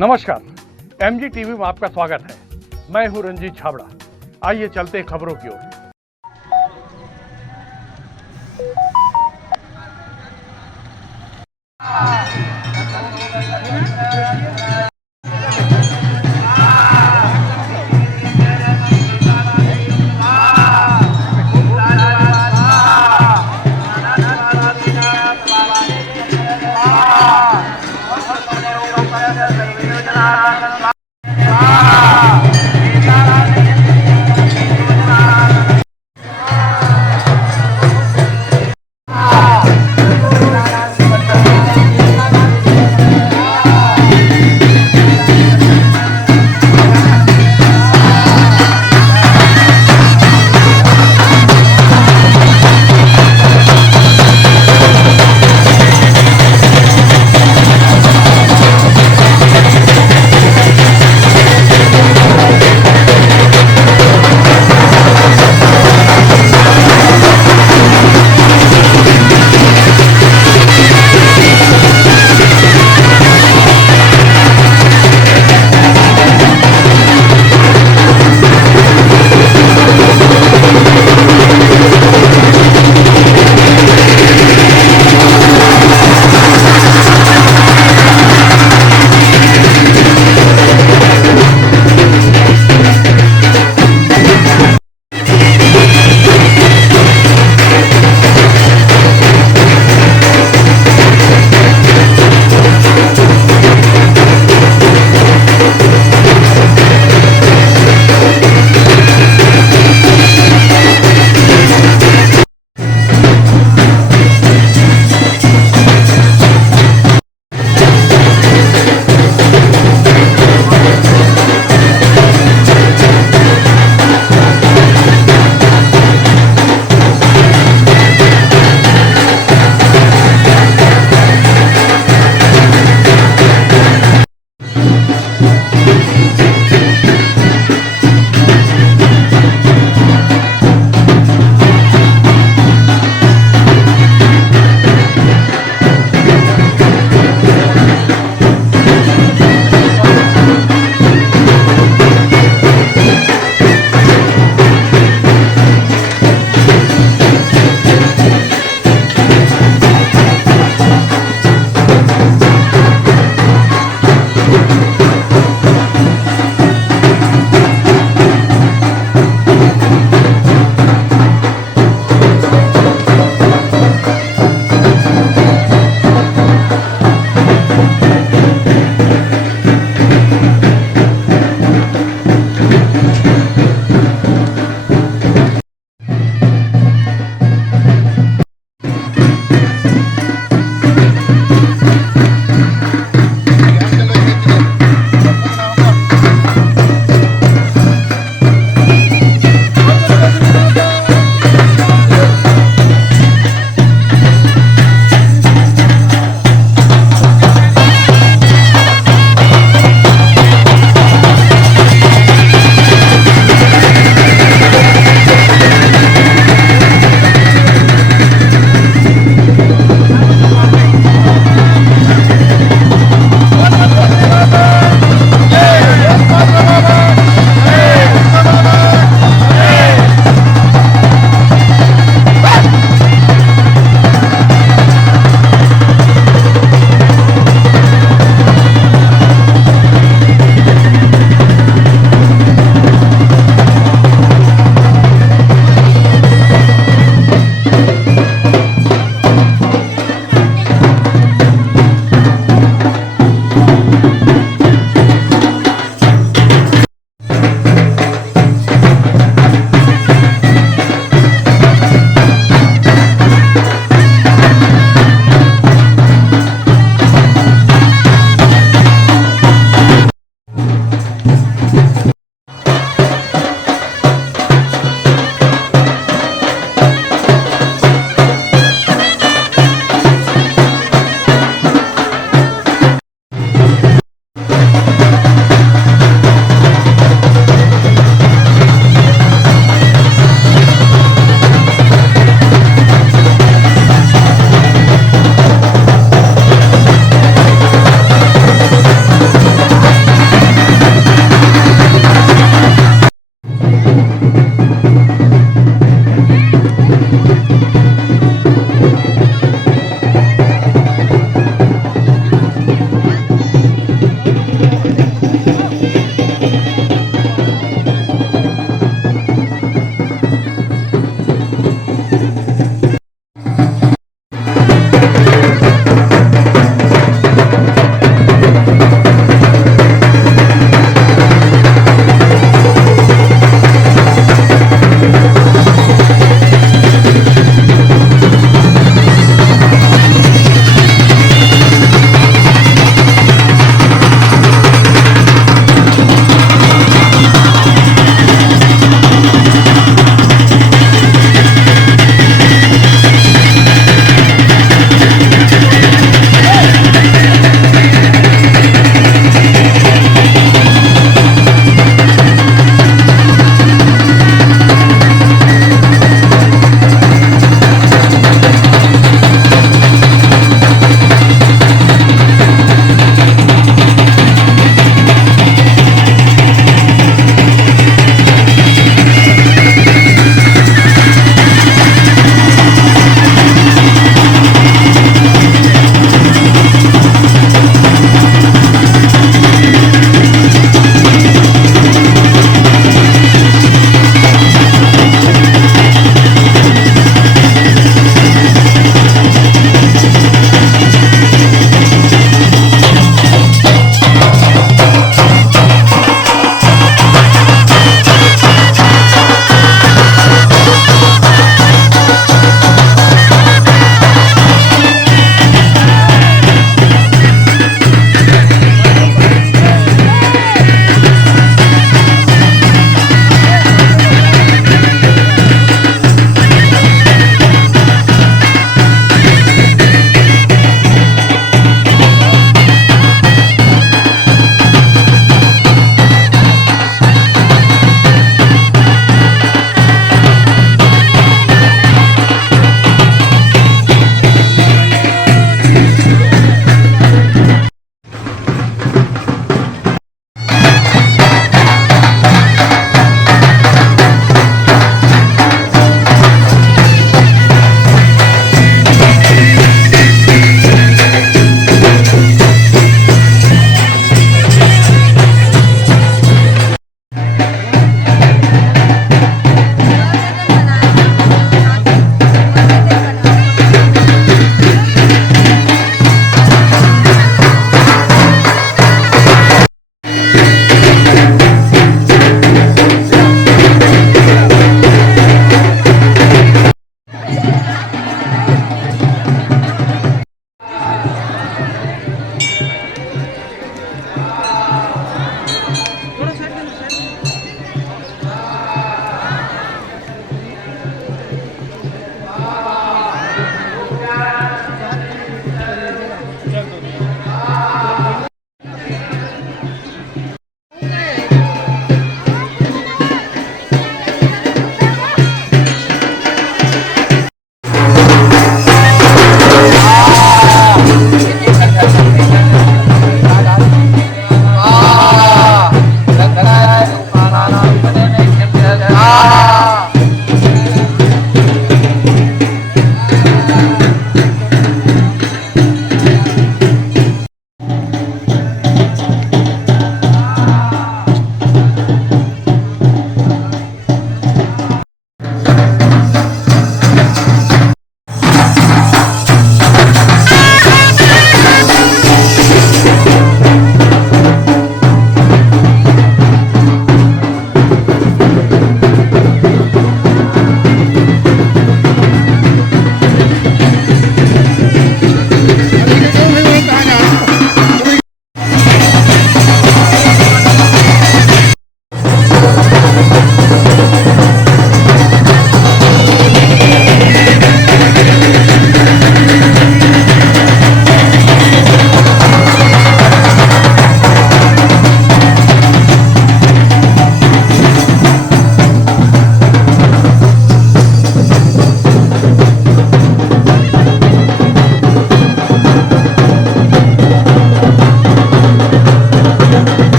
नमस्कार, MG TV में आपका स्वागत है। मैं हूं रंजीत छाबड़ा। आइए चलते हैं खबरों की ओर।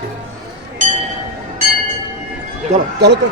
चलो चलो चलो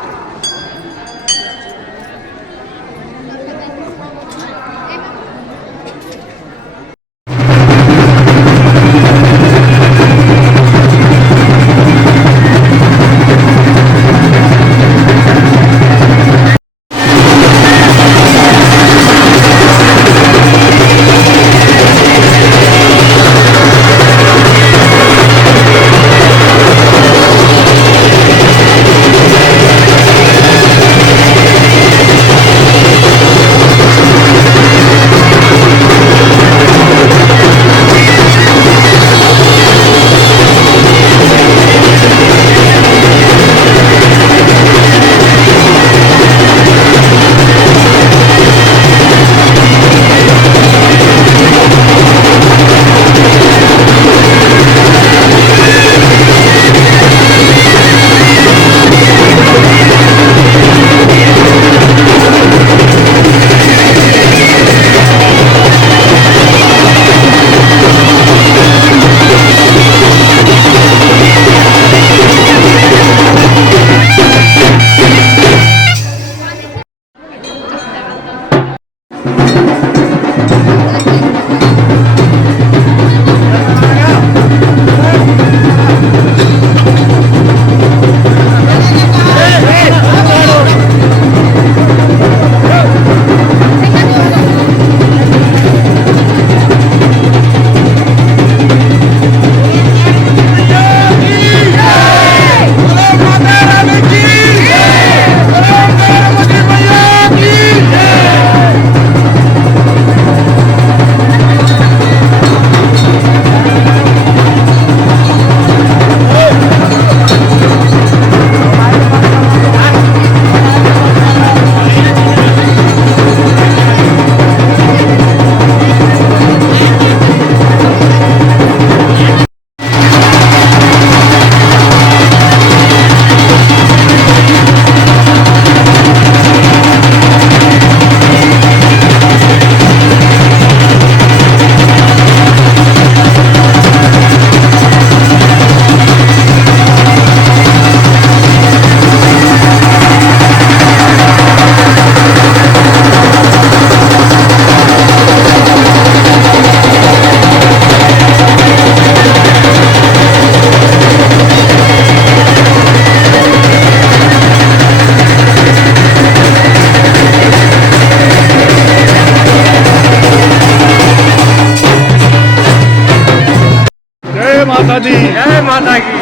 माता दी, जय माता की,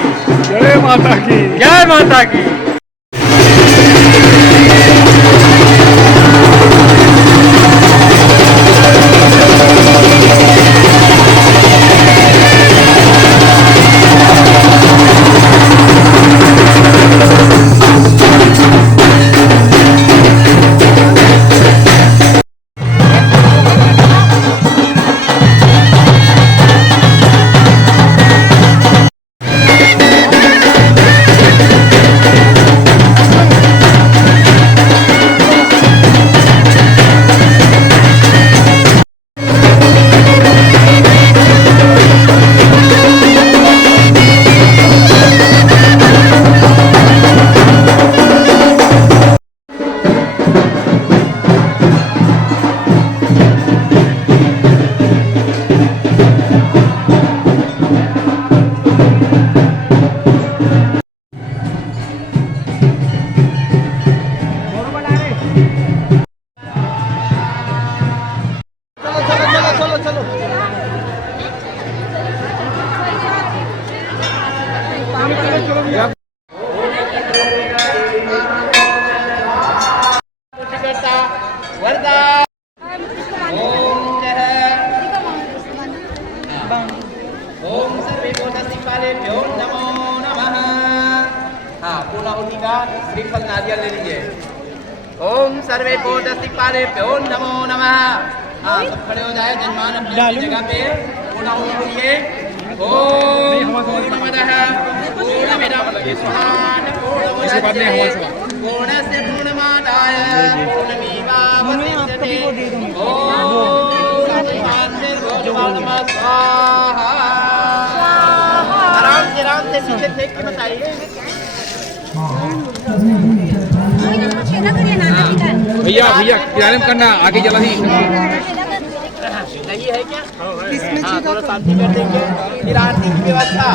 जय माता की। जय माता की। ओम सर्वे भूतसिपालेभ्यो नमो नमः। हाँ, पूर्णाहुति का श्रीफल नारियल ले लीजिए। ओम सर्वे भूतसिपालेभ्यो नमो नमः। हाँ, सब खड़े हो जाए, जजमान अपनी जगह पे पूर्णाहुति बोलिए। ओम पूर्णमदः पूर्णमिदं पूर्णमुदच्यते पूर्णस्य पूर्णमादाय पूर्णमेवावशिष्यते। ओम स्वाहा। आराम से पीछे फेंक के बताइए। भैया भैया किनारे में करना, आगे चला ही नहीं है क्या? हाँ, थोड़ा शांति कर देंगे, फिर आरती की व्यवस्था।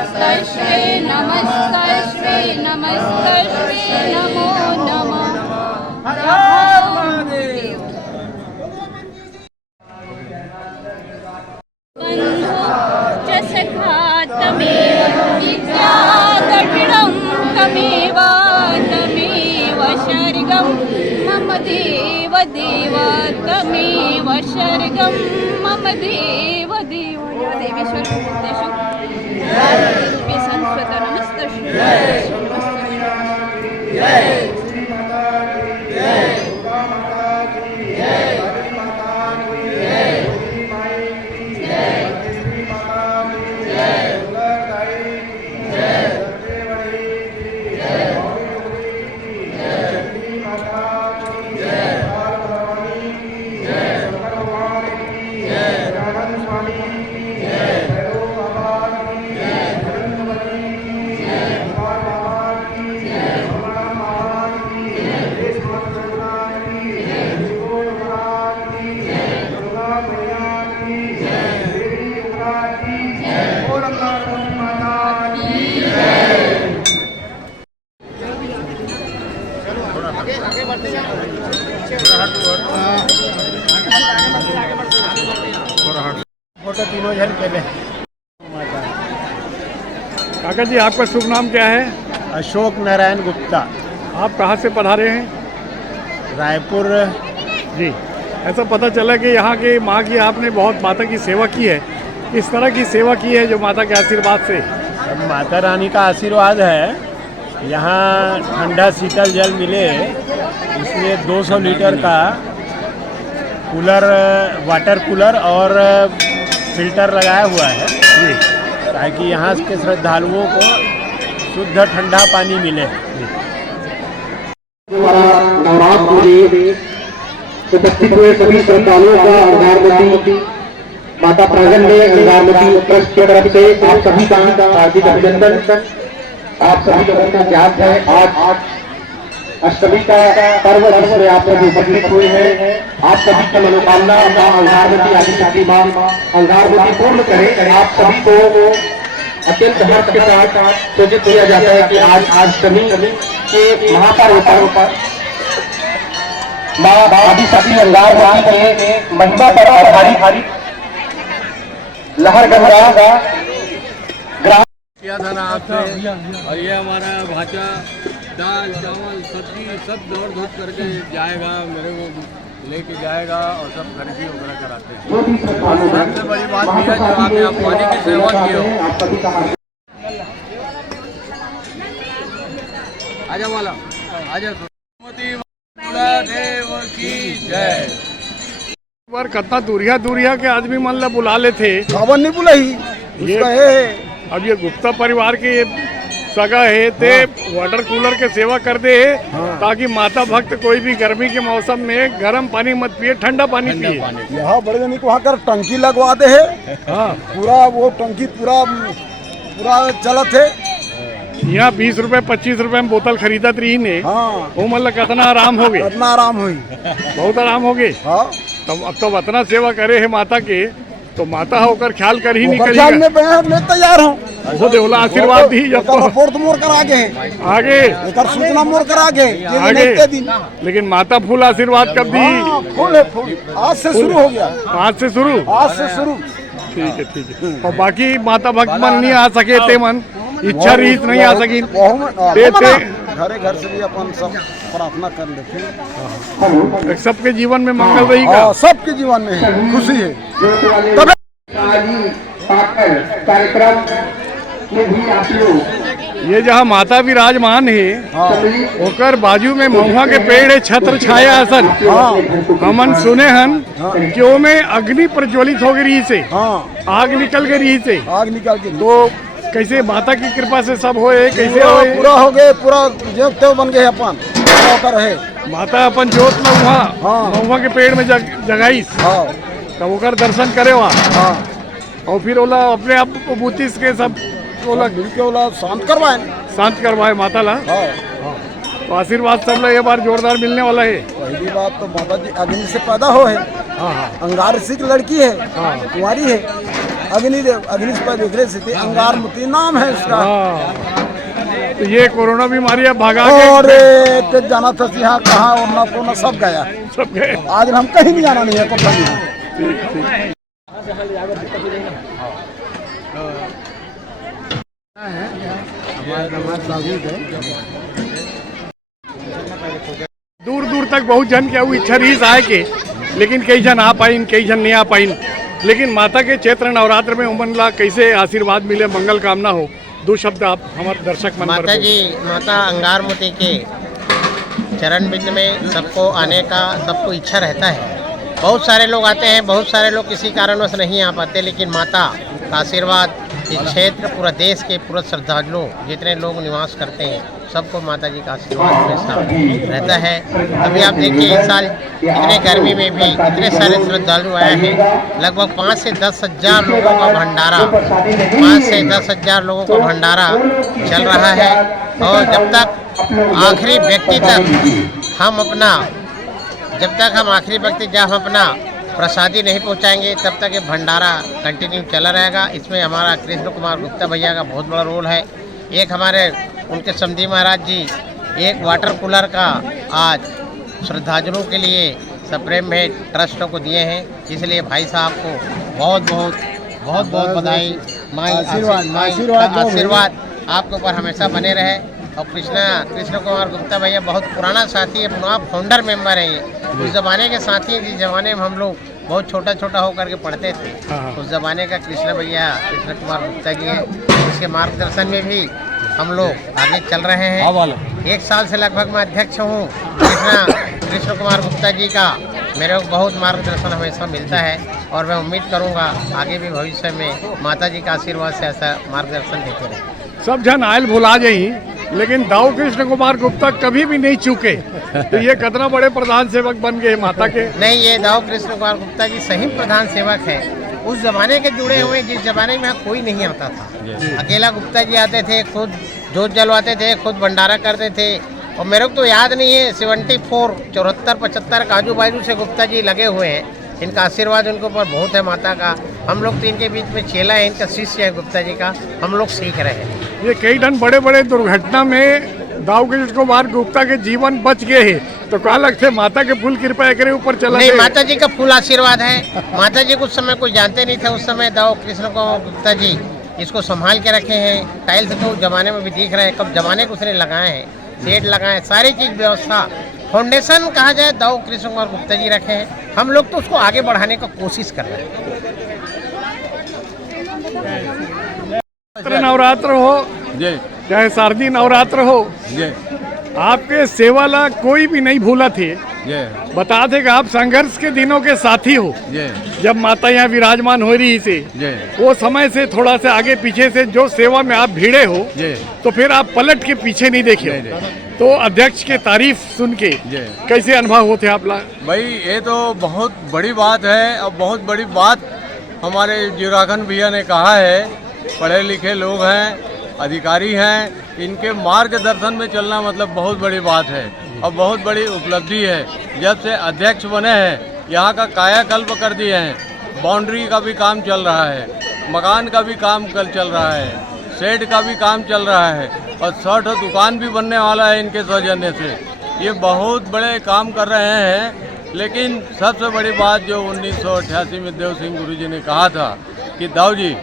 नमस्तस्यै नमस्तस्यै नमस्तस्यै नमो नमः बन्धो च सखा तमेव विद्या द्रविणं तमेव तमेव शर्गं मम देव देव तमेव शर्गं मम देव देव या देवी सर्वभूतेषु रूपे संस्कृत फोटो तीनों जन के लिए। काका जी आपका शुभ नाम क्या है? अशोक नारायण गुप्ता, आप कहाँ से पधारे हैं? रायपुर। जी, ऐसा पता चला कि यहाँ के माँ की आपने बहुत माता की सेवा की है। किस तरह की सेवा की है जो माता के आशीर्वाद से? अब माता रानी का आशीर्वाद है, यहाँ ठंडा शीतल जल मिले इसलिए 200 लीटर का कूलर, वाटर कूलर और फिल्टर लगाया हुआ है ताकि यहाँ के श्रद्धालुओं को शुद्ध ठंडा पानी मिले। उपस्थित हुए सभी श्रद्धालुओं का अंगारमती माता प्रागंडे अंगारमती ट्रस्ट की तरफ से आप सभी का हार्दिक अभिनंदन। आप सभी लोगों को ज्ञात है आज अष्टमी का पर्व जिसमें आप सभी उपस्थित हुए हैं। आप सभी की मनोकामना मां अंगारमती आदिशक्ति मां अंगारमती पूर्ण करे। आप सभी को अत्यंत हर्ष के साथ सूचित किया जाता है कि आज अष्टमी के महापर्व पर मां आदिशक्ति अंगारमती के महिमा पर आधारित लहर गंगा किया था ना आपसे, और ये हमारा भाचा दाल चावल सब्जी सब दौड़ धूप करके जाएगा, मेरे को लेके जाएगा और सब खरीदी वगैरह कराते हैं। सबसे बड़ी बात यह है जो आपने आप पानी की सेवा की हो। आजा वाला आजा देव की जय। पर कितना दूरिया के आदमी मन ला बुला ले थे, खबर नहीं बुलाई उसका है। अब ये गुप्ता परिवार के सगा है ते वाटर कूलर के सेवा कर दे ताकि माता भक्त कोई भी गर्मी के मौसम में गर्म पानी मत पिए, ठंडा पानी पिए। यहाँ बड़े जन को वहाँ कर टंकी लगवा दे है। हाँ, पूरा वो टंकी पूरा चलत है। यहाँ 20 रुपए 25 रुपए में बोतल खरीदत रही ने। हाँ, वो मतलब कितना आराम हो गए, कितना आराम हुई। बहुत आराम हो गए। हाँ, तब अब तो इतना सेवा करे है माता के, तो माता होकर ख्याल कर ही नहीं ख्याल में मैं तैयार हूँ। वो देवला आशीर्वाद दी जब तो रिपोर्ट मोड़ कर आगे है, आगे एक सूचना मोड़ कर आगे आगे। लेकिन माता फूल आशीर्वाद कब दी? फूल है, फूल आज से शुरू हो गया। आज से शुरू। ठीक है। और बाकी माता भक्त मन नहीं आ सके ते मन इच्छा रीत नहीं आ सकी घरे घर से भी अपन सब प्रार्थना कर लेते हैं। सबके जीवन में मंगल रहेगा, सबके जीवन में खुशी है। कार्यक्रम में भी आप लोग ये जहाँ माता विराजमान है होकर बाजू में महुआ के पेड़ है, छत्र छाया आसन। हमन सुने हन कि वो में अग्नि प्रज्वलित हो गई से, आग निकल गई से, तो कैसे माता की कृपा से सब होए, कैसे होए? पूरा हो गए, पूरा जो बन गए अपन है। माता अपन जोत में वहाँ महुआ के पेड़ में जगाई तब ओकर दर्शन करे वहाँ, और फिर ओला अपने आप बुद्धि के सब ओला शांत करवाए माता ला। तो आशीर्वाद सब ला ये बार जोरदार मिलने वाला है। पहली बात तो माता जी अग्नि से पैदा हो है, अंगार ऋषि की लड़की है, कुंवारी है। अग्निदेव अग्निस्पद विग्रह स्थिति अंगारमती नाम है इसका। हाँ, तो ये कोरोना बीमारी अब भगा के और एक जाना था यहाँ कहाँ और ना को ना सब गया। सब गए। आज हम कहीं भी जाना नहीं है कोई। दूर दूर तक बहुत जन के वो इच्छा रही आए के, लेकिन कई जन आ पाइन कई जन नहीं आ पाइन। लेकिन माता के चैत्र नवरात्र में उमन ला कैसे आशीर्वाद मिले, मंगल कामना हो, दो शब्द आप हमारे दर्शक मन माता जी, माता अंगारमती के चरण बिंद में सबको आने का सबको इच्छा रहता है। बहुत सारे लोग आते हैं, बहुत सारे लोग किसी कारणवश नहीं आ पाते, लेकिन माता का आशीर्वाद इस क्षेत्र पूरा देश के पूरा श्रद्धालुओं जितने लोग निवास करते हैं सबको माता जी का आशीर्वाद हमेशा रहता है। अभी आप देखिए इस साल इतने गर्मी में भी इतने सारे श्रद्धालु आए हैं। लगभग 5 से 10 हज़ार लोगों का भंडारा 5 से 10 हज़ार लोगों का भंडारा चल रहा है। और जब तक आखिरी व्यक्ति तक हम अपना प्रसादी नहीं पहुंचाएंगे तब तक ये भंडारा कंटिन्यू चला रहेगा। इसमें हमारा कृष्ण कुमार गुप्ता भैया का बहुत बड़ा रोल है। एक हमारे उनके समधी महाराज जी एक वाटर कूलर का आज श्रद्धालुओं के लिए सप्रेम में ट्रस्टों को दिए हैं। इसलिए भाई साहब को बहुत बहुत बधाई। आशीर्वाद आपके ऊपर हमेशा बने रहे। और कृष्ण कुमार गुप्ता भैया बहुत पुराना साथी है, फाउंडर मेंबर है। ये उस ज़माने के साथी हैं जिस ज़माने में हम लोग बहुत छोटा होकर के पढ़ते थे। उस ज़माने का कृष्ण कुमार गुप्ता जी है। उसके मार्गदर्शन में भी हम लोग आगे चल रहे हैं। 1 साल से लगभग मैं अध्यक्ष हूँ कृष्ण कुमार गुप्ता जी का। मेरे को बहुत मार्गदर्शन हमेशा मिलता है और मैं उम्मीद करूँगा आगे भी भविष्य में माता जी का आशीर्वाद से ऐसा मार्गदर्शन देते रहे। सब जन आयल भुला जाई, लेकिन दाऊ कृष्ण कुमार गुप्ता कभी भी नहीं चूके। तो ये कितना बड़े प्रधान सेवक बन गए माता के। नहीं, ये दाऊ कृष्ण कुमार गुप्ता जी सही प्रधान सेवक है। उस जमाने के जुड़े हुए जिस जमाने में कोई नहीं आता था। अकेला गुप्ता जी आते थे, खुद जोत जलवाते थे, खुद भंडारा करते थे। और मेरे को तो याद नहीं है 74-75 काजू बाजू से गुप्ता जी लगे हुए हैं। इनका आशीर्वाद उनके ऊपर बहुत है माता का। हम लोग तो इनके बीच में चेला है, इनका शिष्य है गुप्ता जी का। हम लोग सीख रहे हैं। ये कई टन बड़े दुर्घटना में दाऊ कृष्ण कुमार गुप्ता के जीवन बच गए हैं। तो क्या लगता है माता के फुल कृपा एक ऊपर चला? नहीं, माता जी का फुल आशीर्वाद है। माता जी कुछ समय कोई जानते नहीं थे। उस समय दाऊ कृष्ण कुमार गुप्ता जी इसको संभाल के रखे हैं। टाइल्स तो जमाने में भी दिख रहे हैं, कब जमाने को उसने लगाए हैं, शेड लगाए, सारी चीज व्यवस्था फाउंडेशन कहा जाए दाऊ कृष्ण कुमार गुप्ता जी रखे हैं। हम लोग तो उसको आगे बढ़ाने का कोशिश कर रहे हैं। नवरात्र हो चाहे शारदीय नवरात्र हो, आपके सेवा ला कोई भी नहीं भूला थे। बता थे कि आप संघर्ष के दिनों के साथी हो। जब माता यहाँ विराजमान हो रही से वो समय से थोड़ा सा आगे पीछे से जो सेवा में आप भिड़े हो, तो फिर आप पलट के पीछे नहीं देखे। तो अध्यक्ष के तारीफ सुन के कैसे अनुभव होते आप ला? भाई ये तो बहुत बड़ी बात है और बहुत बड़ी बात हमारे जीराघन भैया ने कहा है। पढ़े लिखे लोग हैं, अधिकारी हैं, इनके मार्गदर्शन में चलना मतलब बहुत बड़ी बात है और बहुत बड़ी उपलब्धि है। जब से अध्यक्ष बने हैं यहाँ का कायाकल्प कर दिए हैं। बाउंड्री का भी काम चल रहा है, मकान का भी काम कल चल रहा है, शेड का भी काम चल रहा है और 100 दुकान भी बनने वाला है इनके सौजन्य से। ये बहुत बड़े काम कर रहे हैं। लेकिन सबसे बड़ी बात जो 1988 में देव सिंह गुरु जी ने कहा था कि दाऊ जी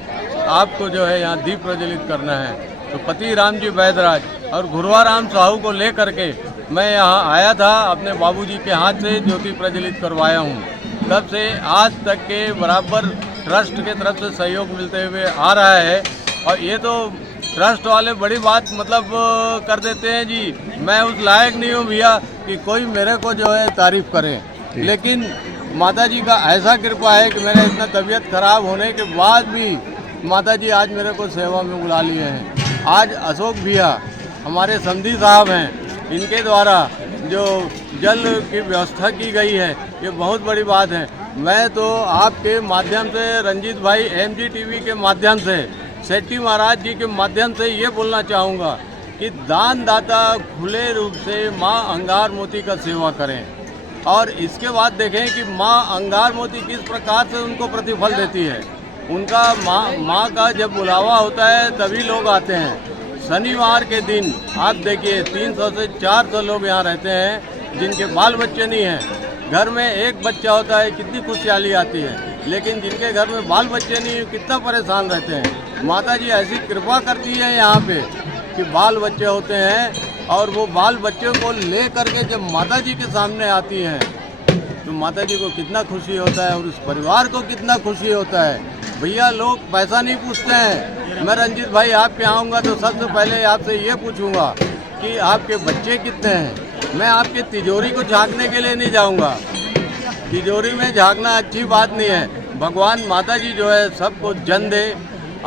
आपको जो है यहाँ दीप प्रज्वलित करना है, तो पति राम जी वैदराज और घुरवा राम साहू को ले करके मैं यहाँ आया था। अपने बाबूजी के हाथ से ज्योति प्रज्वलित करवाया हूँ। तब से आज तक के बराबर ट्रस्ट के तरफ से सहयोग मिलते हुए आ रहा है। और ये तो ट्रस्ट वाले बड़ी बात मतलब कर देते हैं जी। मैं उस लायक नहीं हूँ भैया कि कोई मेरे को जो है तारीफ करे, लेकिन माता जी का ऐसा कृपा है कि मेरे इतना तबीयत खराब होने के बाद भी माता जी आज मेरे को सेवा में बुला लिए हैं। आज अशोक भैया हमारे समधी साहब हैं, इनके द्वारा जो जल की व्यवस्था की गई है ये बहुत बड़ी बात है। मैं तो आपके माध्यम से रंजीत भाई MG TV के माध्यम से शेट्टी महाराज जी के माध्यम से ये बोलना चाहूँगा कि दानदाता खुले रूप से माँ अंगारमती का सेवा करें और इसके बाद देखें कि माँ अंगारमती किस प्रकार से उनको प्रतिफल देती है। उनका माँ का जब बुलावा होता है तभी लोग आते हैं। शनिवार के दिन आप देखिए 300 से 400 लोग यहाँ रहते हैं जिनके बाल बच्चे नहीं हैं। घर में एक बच्चा होता है, कितनी खुशहाली आती है, लेकिन जिनके घर में बाल बच्चे नहीं कितना परेशान रहते हैं। माता जी ऐसी कृपा करती है यहाँ पे कि बाल बच्चे होते हैं और वो बाल बच्चों को ले करके जब माता जी के सामने आती हैं तो माता जी को कितना खुशी होता है और उस परिवार को कितना खुशी होता है। भैया लोग पैसा नहीं पूछते हैं। मैं रंजीत भाई आपके यहाँ आऊँगा तो सबसे पहले आपसे ये पूछूंगा कि आपके बच्चे कितने हैं। मैं आपके तिजोरी को झांकने के लिए नहीं जाऊँगा, तिजोरी में झांकना अच्छी बात नहीं है। भगवान माता जी जो है सबको जन दे,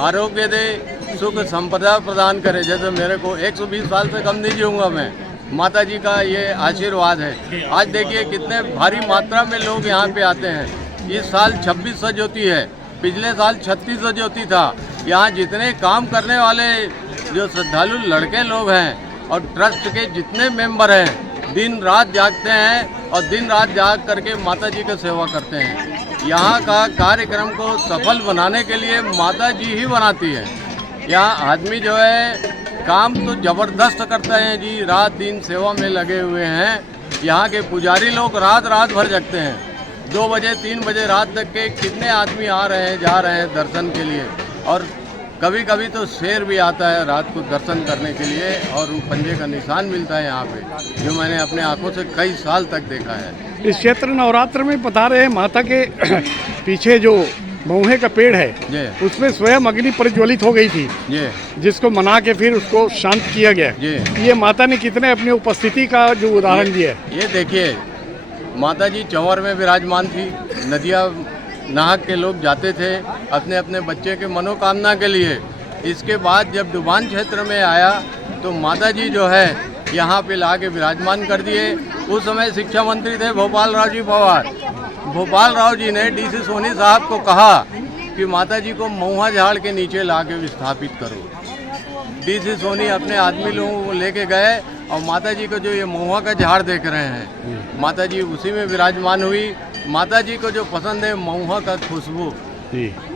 आरोग्य दे, सुख संपदा प्रदान करे। जैसे मेरे को 120 साल से कम नहीं जीऊँगा मैं, माता जी का ये आशीर्वाद है। आज देखिए कितने भारी मात्रा में लोग यहाँ पे आते हैं। इस साल 26 सजोती है, पिछले साल 36 सजोती था। यहाँ जितने काम करने वाले जो श्रद्धालु लड़के लोग हैं और ट्रस्ट के जितने मेंबर हैं दिन रात जागते हैं और दिन रात जाग करके माता जी की सेवा करते हैं। यहाँ का कार्यक्रम को सफल बनाने के लिए माता जी ही बनाती है। यहाँ आदमी जो है काम तो ज़बरदस्त करते हैं जी, रात दिन सेवा में लगे हुए हैं। यहाँ के पुजारी लोग रात रात भर जगते हैं, 2 बजे 3 बजे रात तक के कितने आदमी आ रहे हैं जा रहे हैं दर्शन के लिए। और कभी कभी तो शेर भी आता है रात को दर्शन करने के लिए और पंजे का निशान मिलता है यहाँ पे, जो मैंने अपने आंखों से कई साल तक देखा है। इस क्षेत्र नवरात्र में बता रहे हैं माता के पीछे जो महुए का पेड़ है उसमें स्वयं अग्नि प्रज्वलित हो गई थी, जिसको मना के फिर उसको शांत किया गया। ये माता ने कितने अपनी उपस्थिति का जो उदाहरण दिया है। ये देखिए माता जी चंवर में विराजमान थी, नदिया नाहक के लोग जाते थे अपने अपने बच्चे के मनोकामना के लिए। इसके बाद जब डुबान क्षेत्र में आया तो माता जी जो है यहाँ पे ला के विराजमान कर दिए। उस समय शिक्षा मंत्री थे भोपाल राव जी पवार। भोपाल राव जी ने डीसी सोनी साहब को कहा कि माता जी को महुआ झाड़ के नीचे ला के विस्थापित करो। डीसी सोनी अपने आदमी लोगों को लेके गए और माता जी को जो ये महुआ का झाड़ देख रहे हैं, माता जी उसी में विराजमान हुई। माता जी को जो पसंद है महुआ का खुशबू,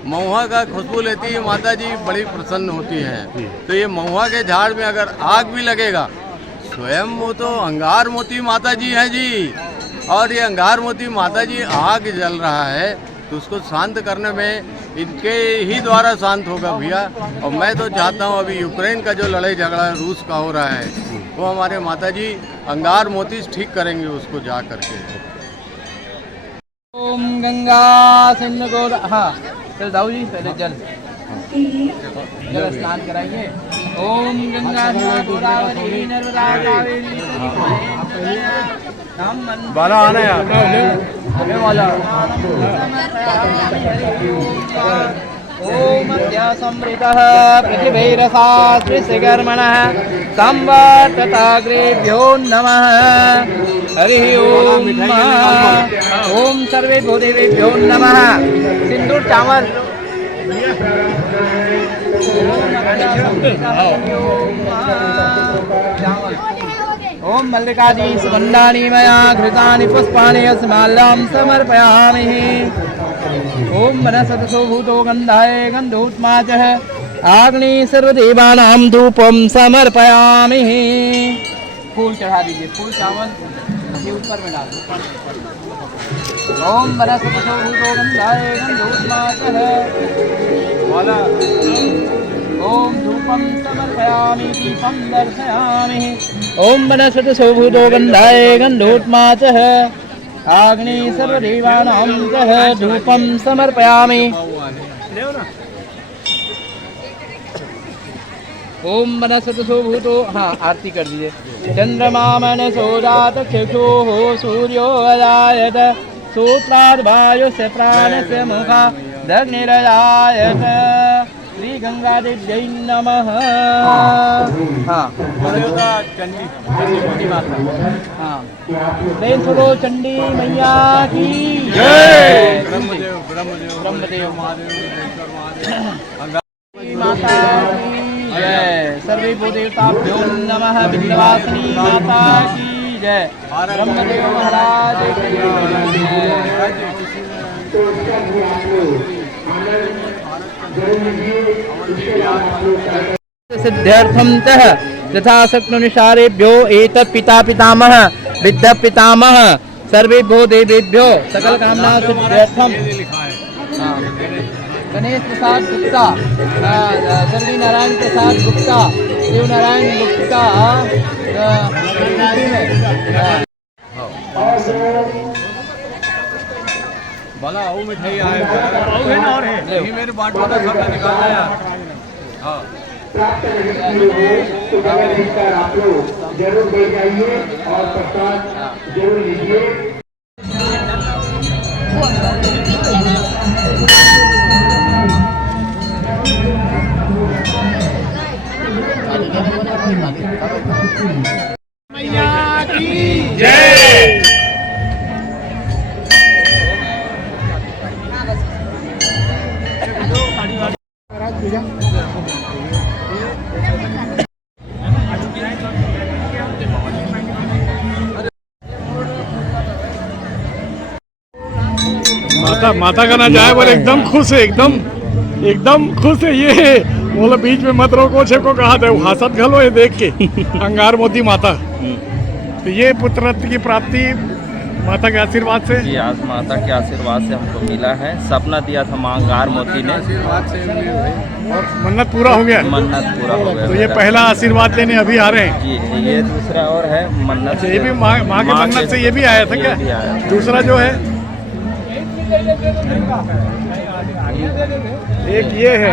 महुआ का खुशबू लेती है माता जी, बड़ी प्रसन्न होती हैं। तो ये महुआ के झाड़ में अगर आग भी लगेगा, स्वयं वो तो अंगार मोती माता जी हैं जी, और ये अंगार मोती माता जी आग जल रहा है तो उसको शांत करने में इनके ही द्वारा शांत होगा भैया। और मैं तो चाहता हूँ अभी यूक्रेन का जो लड़ाई झगड़ा रूस का हो रहा है वो हमारे माता जी अंगार मोती ठीक करेंगे उसको जा करके। ओम गंगा सिंधु गोदा, हाँ चल दाऊ जी पहले जल स्नान कराइए। ओम गंगा गोदावरी नर्मदा कावेरी बाला आना है ओम अद्या समृतः पृथिवीरसास्त्रिशिखर्मणः संवर्तताग्रेभ्यो नमः। हरिः ओम। ओम सर्वे भूदेवेभ्यो नमः। सिंदूर चावल ओम मल्लिकादि सुगंधानि मया घृतानि पुष्पाणि अस्माल्लां समर्पयामि। ओम मनसतसो भूतो गंधाय गंधोत्माचः आग्नि सर्वदेवानां धूपं समर्पयामि। फूल चढ़ा दीजिए, फूल चावल ये ऊपर में डाल दो। ओम मनसतसो भूतो गंधाय गंधोत्माचः ओम धूपं समर्पयामि दीपं दर्शयामि। ओम वनस्पतयो भूतो गंधाय गंधोत्माचः आग्नि सर्वदेवानां च धूपं समर्पयामि। ओम वनस्पतयो भूतो, हाँ आरती कर दीजिए। चंद्रमा मनसो जात चक्षुः सूर्यो अजायत सूत्राद्वायुस्य प्राणस्य मुखादग्निरजायत। श्री गंगा देव्यै नमः। हाँ चंडी माता, हाँ बोलो चंडी मैया की जय। ब्रह्मदेव माता की जय। सर्वे भूदेवताभ्यो नमः। विंध्यवासिनी माता की जय। ब्रह्मदेव महाराज की जय। सिद्ध्यर्थम च यथा शक्नुसारेभ्यो एतत् पिता पितामह विद्या पितामह सर्वेभ्यो देवेभ्यो सकल कामना सिद्ध्यर्थम। गणेश प्रसाद गुप्ता, सर्वी नारायण प्रसाद गुप्ता, शिव नारायण गुप्ता भला आओ मिठाई आए और है नहीं मेरे बाट वाला सब निकाल दिया। हाँ आप लोग जरूर दे जाइए और प्रसाद जरूर लीजिए। माता का ना जाए पर एकदम खुश है, एकदम खुश है। ये बोले बीच में मत रोको छे को कहा था हंसत घलो है देख के अंगार मोती माता। तो ये पुत्रत्व की प्राप्ति माता के आशीर्वाद से, जी आज माता के आशीर्वाद से हमको मिला है। सपना दिया था माँ अंगार मोती ने, और मन्नत पूरा हो गया। मन्नत पूरा हो गया। तो ये पहला आशीर्वाद लेने अभी आ रहे हैं जी। ये दूसरा और है मन्नत। ये भी माँ के मन्नत से ये भी आया था क्या? दूसरा जो है एक ये है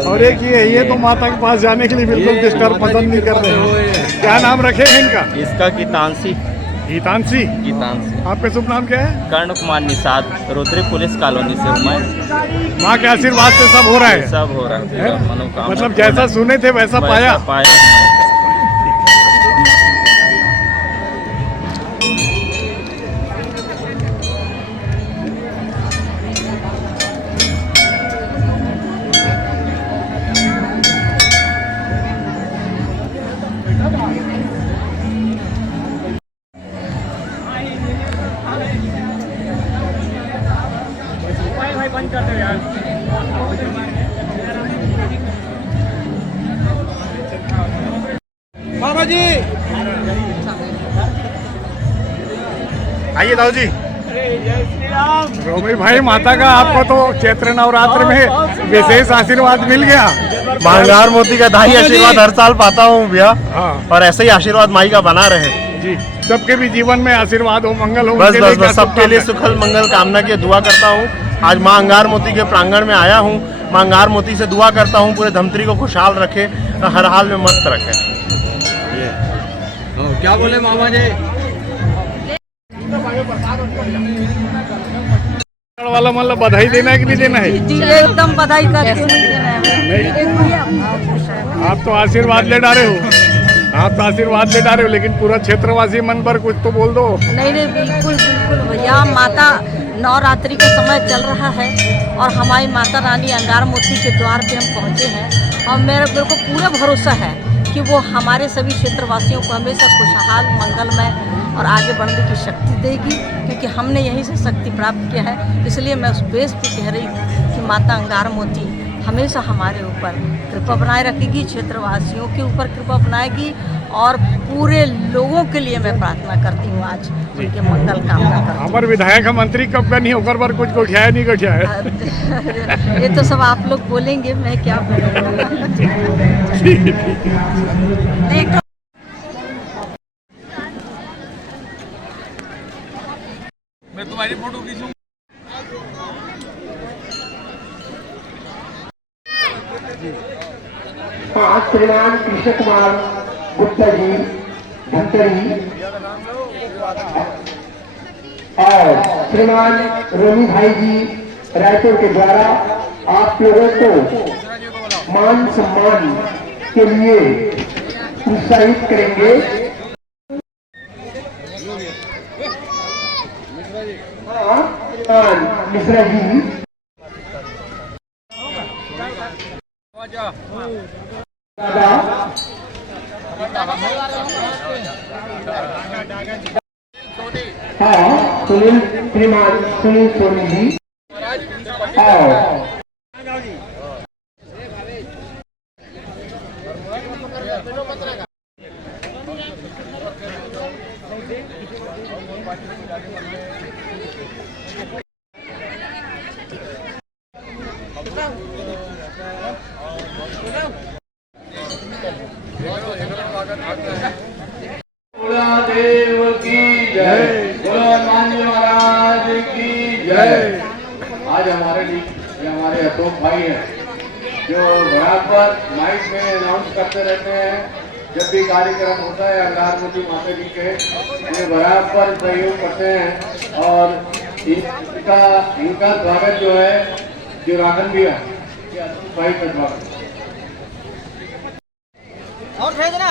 और एक ये है। ये तो माता के पास जाने के लिए बिल्कुल डिस्टर्ब पसंद नहीं कर रहे हैं। क्या नाम रखे हैं इनका? इसका गीतांशी। गीतांशी। आपका शुभ नाम क्या है? Karn Kumar Nishad, Rotary police colony से हूँ मैं। माँ के आशीर्वाद से सब हो रहा है। सब हो रहा है, मनोकामना मतलब जैसा सुने थे वैसा पाया। बाबा जी आइए दाऊ जी। रोमी भाई माता का आपको तो चैत्र नवरात्र में विशेष आशीर्वाद मिल गया। अंगार मोती का दाई आशीर्वाद हर साल पाता हूँ भैया। हाँ। और ऐसे ही आशीर्वाद माई का बना रहे जी। सबके भी जीवन में आशीर्वाद हो, मंगल हो। बस सबके लिए सुखल मंगल कामना की दुआ करता हूँ। आज माँ अंगार मोती के प्रांगण में आया हूँ। माँ अंगार मोती से दुआ करता हूँ पूरे धमतरी को खुशहाल रखे, हर हाल में मस्त रखे। क्या बोले मामा जी? वाला मतलब बधाई देना है कि नहीं देना है? जी एकदम बधाई करके आप तो आशीर्वाद ले डाले हो, आप तो आशीर्वाद ले डाले हो, लेकिन पूरा क्षेत्रवासी मन पर कुछ तो बोल दो। नहीं बिल्कुल भैया। माता नवरात्रि का समय चल रहा है और हमारी माता रानी अंगार मोती के द्वार पे हम पहुँचे हैं और मेरे को पूरा भरोसा है कि वो हमारे सभी क्षेत्रवासियों को हमेशा खुशहाल मंगलमय और आगे बढ़ने की शक्ति देगी, क्योंकि हमने यहीं से शक्ति प्राप्त किया है। इसलिए मैं उस बेस पे कह रही हूँ कि माता अंगार मोती हमेशा हमारे ऊपर कृपा बनाए रखेगी, क्षेत्रवासियों के ऊपर कृपा बनाएगी और पूरे लोगों के लिए मैं प्रार्थना करती हूँ आज उनके मंगल कामना करती हूँ। हमारे विधायक मंत्री कब का नहीं होकर पर कुछ गठिया नहीं गठिया है। ये तो सब आप लोग बोलेंगे, मैं क्या बोलूँगा। मैं तुम्हारी फोटो खींचूं। श्रीमान कृष्ण कुमार गुप्ता जी धमतरी और श्रीमान रोमी भाई जी रायपुर के द्वारा आप लोगों को मान सम्मान के लिए उत्साहित करेंगे। मिश्रा जी हाँ सुनील श्रीमान सुनील सोनी जी और देव की जय, बोलो हनुमान जी महाराज की जय। आज हमारे लिए ये हमारे अशोक भाई हैं जो बराबर माइक में अनाउंस करते रहते हैं जब भी कार्यक्रम होता है अंगारमती माता जी के, ये बराबर सहयोग करते हैं। और इनका स्वागत जो है जो राखन भी है अशोक भाई का स्वागत। और भेजना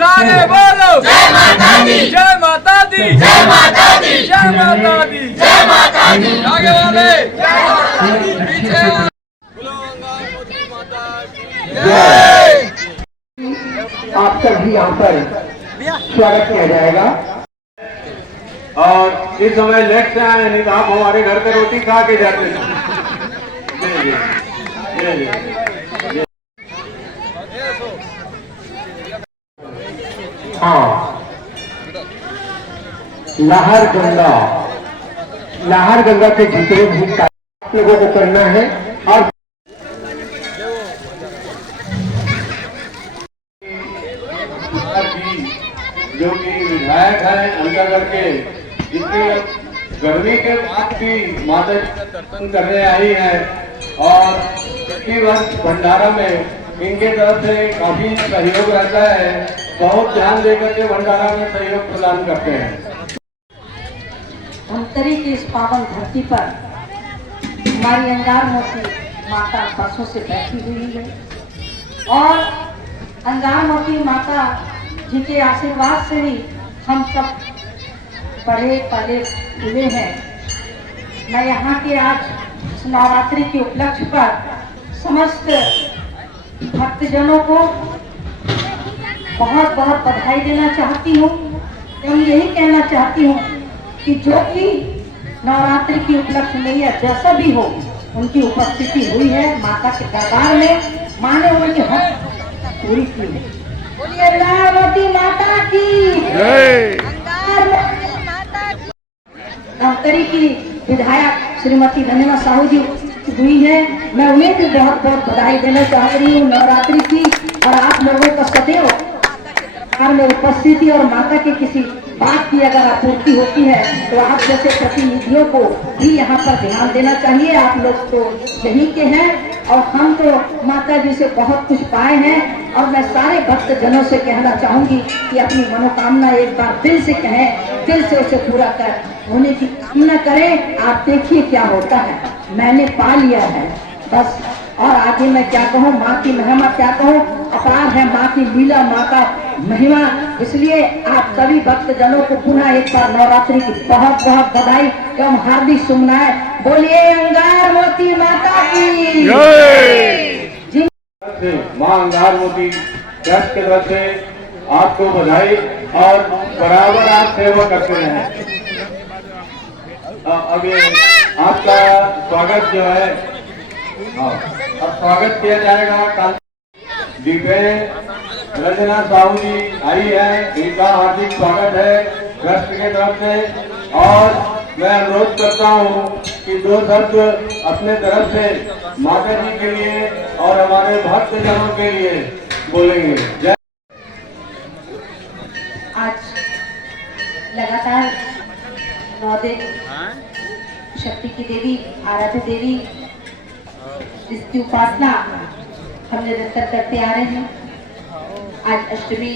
सारे बोलो जय माता दी, जय माता दी, जय माता दी, जय माता दी, जय माता दी। आगे वाले पीछे बोलो अंगारमती माता की जय। आप सभी यहाँ पर स्वागत किया जाएगा। और इस समय लेट से आए नहीं तो आप हमारे घर पे रोटी खा के जाते हैं। जी जी जी जी। हाँ, लहर गंगा के जितने भी कार्य लोगों को करना है और जो कि विधायक है अंतागढ़ के, जितने गर्मी के बाद भी माता जी का दर्शन करने आई है और प्रति वर्ष भंडारा में इनके तरफ से काफी सहयोग रहता है, बहुत ध्यान देकर के भंडारा में सहयोग प्रदान करते हैं। धमतरी की इस पावन धरती पर हमारी अंगारमती माता बरसों से बैठी हुई है और अंगारमती माता जी के आशीर्वाद से ही हम सब पढ़े पले हुए हैं। मैं यहाँ के आज नवरात्रि के उपलक्ष्य पर समस्त भक्तजनों को बहुत बहुत बधाई देना चाहती हूँ एवं यही कहना चाहती हूँ कि जो भी नवरात्रि की उपलक्ष्य में या जैसा भी हो उनकी उपस्थिति हुई है माता के दरबार में, माँ ने उनकी हक पूरी की है। बोलिए अंगारमती माता की जय। धमतरी की विधायक श्रीमती रंजना साहू जी हुई है, मैं उन्हें भी बहुत बहुत बधाई देना चाह रही हूँ नवरात्रि की। और आप लोगों का सदैव दरबार में उपस्थिति और माता के किसी बात की अगर आपूर्ति होती है तो आप जैसे प्रतिनिधियों को भी यहाँ पर ध्यान देना चाहिए। आप लोग तो यहीं के हैं और हम तो माता जी से बहुत कुछ पाए हैं और मैं सारे भक्त जनों से कहना चाहूंगी कि अपनी मनोकामना एक बार दिल से कहें, दिल से उसे पूरा कर होने की कामना करें। आप देखिए क्या होता है, मैंने पा लिया है बस। और आगे मैं क्या कहूँ, माँ की महिमा क्या कहूँ, अपार है माँ की लीला, माँ का महिमा। इसलिए आप सभी भक्त जनों को पुनः एक बार नवरात्रि की बहुत बहुत बधाई एवं हार्दिक शुभकामनाएं। बोलिए अंगारमती माता की जय। माँ अंगारमती ट्रस्ट की तरफ से आपको बधाई और बराबर आप सेवा करते रहे। अभी आपका स्वागत जो है अब स्वागत किया जाएगा। कल दीपेंद्र रंजना साहू जी आई है, इनका हार्दिक स्वागत है ट्रस्ट के तरफ से। और मैं अनुरोध करता हूँ कि दो शब्द अपने तरफ से माता जी के लिए और हमारे भक्त जनों के लिए बोलेंगे। जय। आज लगातार 9 दिन शक्ति की देवी, आराध्य देवी, जिसकी उपासना हम निरंतर करते आ रहे हैं। आज अष्टमी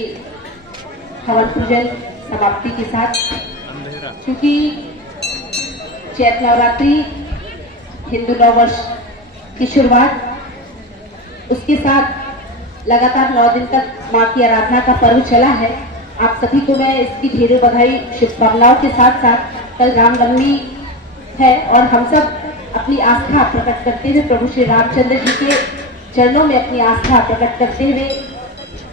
हवन पूजन समाप्ति के साथ, क्योंकि चैत नवरात्रि हिंदू नववर्ष की शुरुआत, उसके साथ लगातार 9 दिन तक माँ की आराधना का पर्व चला है। आप सभी को मैं इसकी ढेरों बधाई शुभकामनाओं के साथ साथ कल रामनवमी है और हम सब अपनी आस्था प्रकट करते हुए प्रभु श्री रामचंद्र जी के चरणों में अपनी आस्था प्रकट करते हुए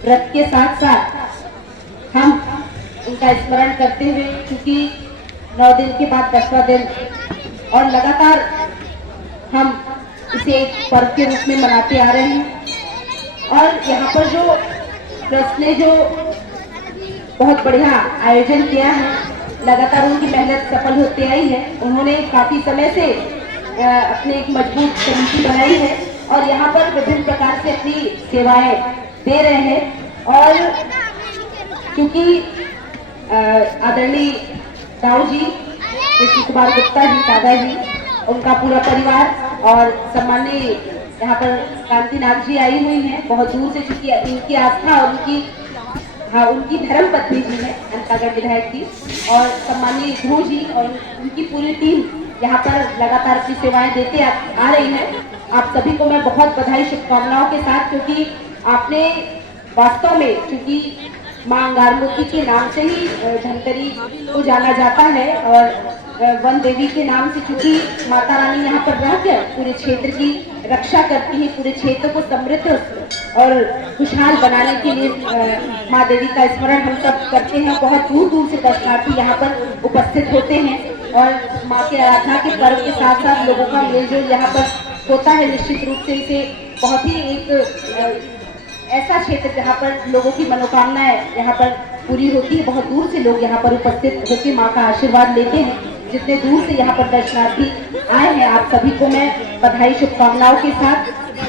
व्रत के साथ साथ हम उनका स्मरण करते हुए, क्योंकि 9 दिन के बाद 10वां दिन और लगातार हम इसे एक पर्व के रूप में मनाते आ रहे हैं। और यहाँ पर जो ट्रस्ट ने जो बहुत बढ़िया आयोजन किया है, लगातार उनकी मेहनत सफल होती आई है। उन्होंने काफी समय से अपने एक मजबूत समिति बनाई है और यहाँ पर विभिन्न प्रकार से अपनी सेवाएं दे रहे हैं। और क्योंकि आदरणीय दाऊ जी, कृष्ण कुमार गुप्ता जी, दादाजी, उनका पूरा परिवार और सम्माननीय यहाँ पर कांति नाग जी आई हुई हैं बहुत दूर से, क्योंकि इनकी आस्था और उनकी धर्म पत्नी जी है अंतागढ़ विधायक की, और सम्माननीय ध्रुव जी और उनकी पूरी टीम यहाँ पर लगातार अपनी सेवाएं देते आ रही है। आप सभी को मैं बहुत बधाई शुभकामनाओं के साथ, क्योंकि आपने वास्तव में, क्योंकि मां अंगारमोती के नाम से ही धनतरी को जाना जाता है और वन देवी के नाम से, क्योंकि माता रानी यहाँ पर रहकर पूरे क्षेत्र की रक्षा करती है, पूरे क्षेत्र को समृद्ध और खुशहाल बनाने के लिए माँ देवी का स्मरण हम सब करते हैं। बहुत दूर दूर से दर्शनार्थी यहाँ पर उपस्थित होते हैं और माँ के आराधना के पर्व के साथ साथ लोगों का मेलजोल यहाँ पर होता है। निश्चित रूप से इसे बहुत ही एक ऐसा क्षेत्र जहाँ पर लोगों की मनोकामनाएं यहाँ पर पूरी होती है। बहुत दूर से लोग यहाँ पर उपस्थित होकर माँ का आशीर्वाद लेते हैं। जितने दूर से यहाँ पर दर्शनार्थी आए हैं, आप सभी को मैं बधाई शुभकामनाओं के साथ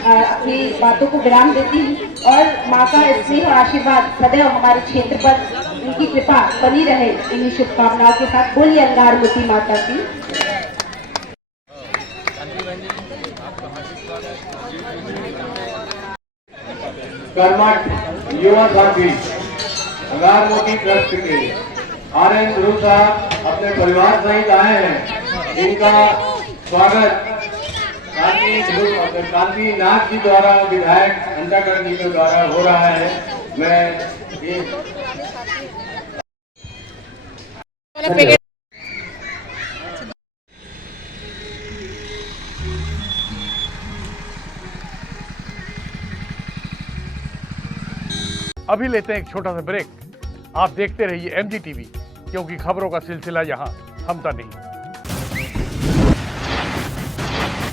अपनी बातों को विराम देती हूँ और माँ का स्नेह और आशीर्वाद सदैव हमारे क्षेत्र पर उनकी कृपा बनी रहे, इन्हीं शुभकामनाओं के साथ। बोलिए अंगारमोती माता की। कर्मठ युवा साथी अंगारमोती ट्रस्ट के RN ध्रुव साहब अपने परिवार सहित आए हैं। इनका स्वागत कांति नाग जी द्वारा, विधायक अंतागढ़ जी के द्वारा हो रहा है। मैं अभी लेते हैं एक छोटा सा ब्रेक। आप देखते रहिए MG TV, क्योंकि खबरों का सिलसिला यहाँ थमता नहीं।